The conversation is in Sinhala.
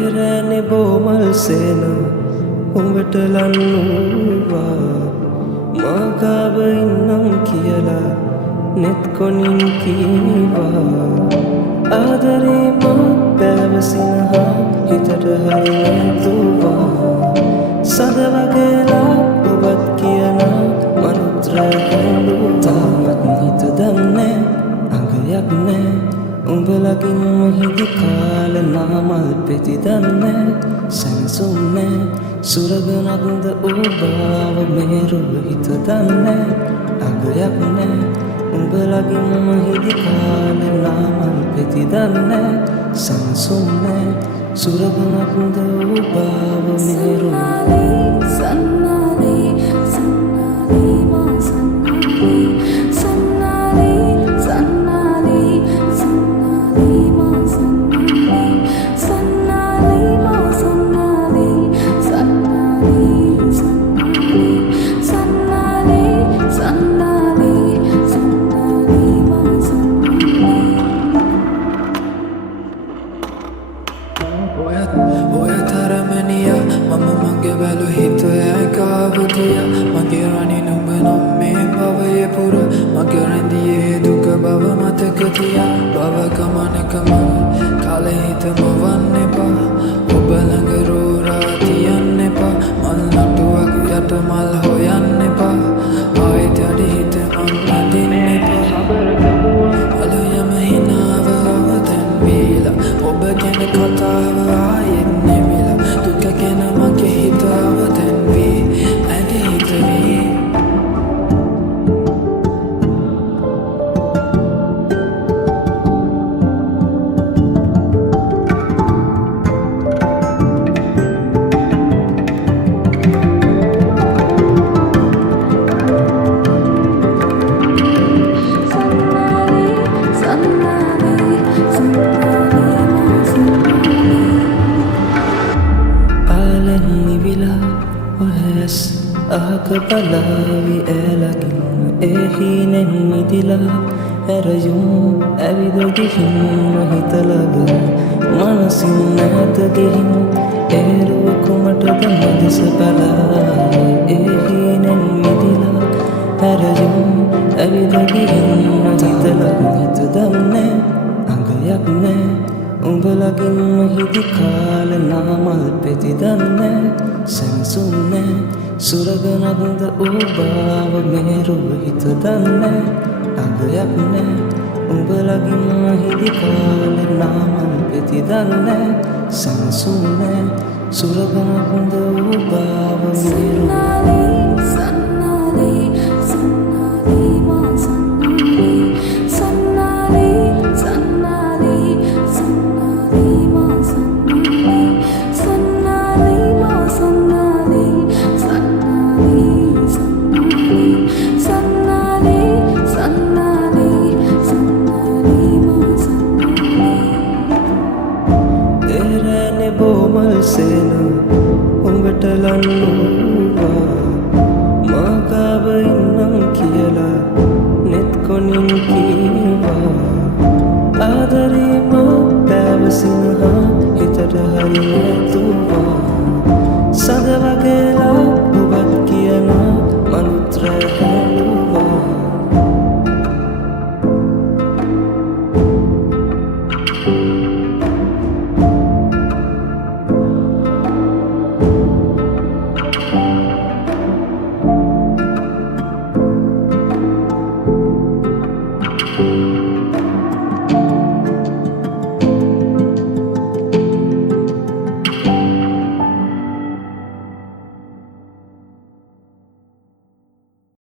Erane bomal sena උඹට ලන්නවා මගාව ඉන්නම් කියලා නෙත් කොනින් කීවා ආදරේ මා පැවසිනහා හිතට හරි නැතුවා සද වගේලා ඔබත් කියන මනුත්‍ර හැලුතාමත් හිත දන්නේ අඟයක් නෑ උඹලගින් හිදි කාල නාමල් පෙති දන්නේ සැනසුන්නේ සුරගනක්ද ඔබාව මේරුව හිත දන්නේ අඟයක් නෑ උඹලගින් හිදි කාල නාමල් පෙති දන්නේ සැනසුන්නේ සුරගනක්ද ඔබාව මේරුව ඔය තරමනියා මම මගේ බැලු හිත ඇකාවතිය මගේ රණි නුඹ නම් මේ භවයේ පුර මගේ රැඳියේ දුක බව මතක තියා බව ගමනකම කාලේ හිත මවන්න එපා ඔබ ළඟ රෝරා තියන්න එපා මල් නටුවක් යට මල් හොයන්න එපා ආයෙත් යඩි හිත අන්නදින්න එපා අලුයම හිනාව අවතැන් වීලා ඔබ ගැන කතාව ආයෙත් නෙවිලා දුක ගැන මගේ හිත අවතැන් වී ඇගේ හිත වී ආක බලාවි ඇලකින් එහිනෙන් මිදිලා ඇරයුම් ඇවිද ගිහින් හිතලග මනසින් නැත ගිහින් ඒරුව කුමටද මදෙස බලාවි එහිනෙන් මිදිලා ඇරයුම් ඇවිද ගිහින් හිතලග හිත දන්නේ අඟයක් නෑ උඹලගින් හිදි කාල නාමල් පෙති දන්නේ සැනසුන්නේ සුරගනක්ද ඔබාව මේරුව හිත දන්නේ අඟයක් නෑ උඹලගින් හිදි කාල නාමල් පෙති දන්නේ සැනසුන්නේ සුරගනක්ද ඔබාව මේරුව බෝමල් සේන උඹට ලන්නවා මගාව ඉන්නම් කියලා නෙත් කොනින් කීවා ආදරේ මා පැවසිනහා හිතට හරි නැතුවා සද වගේ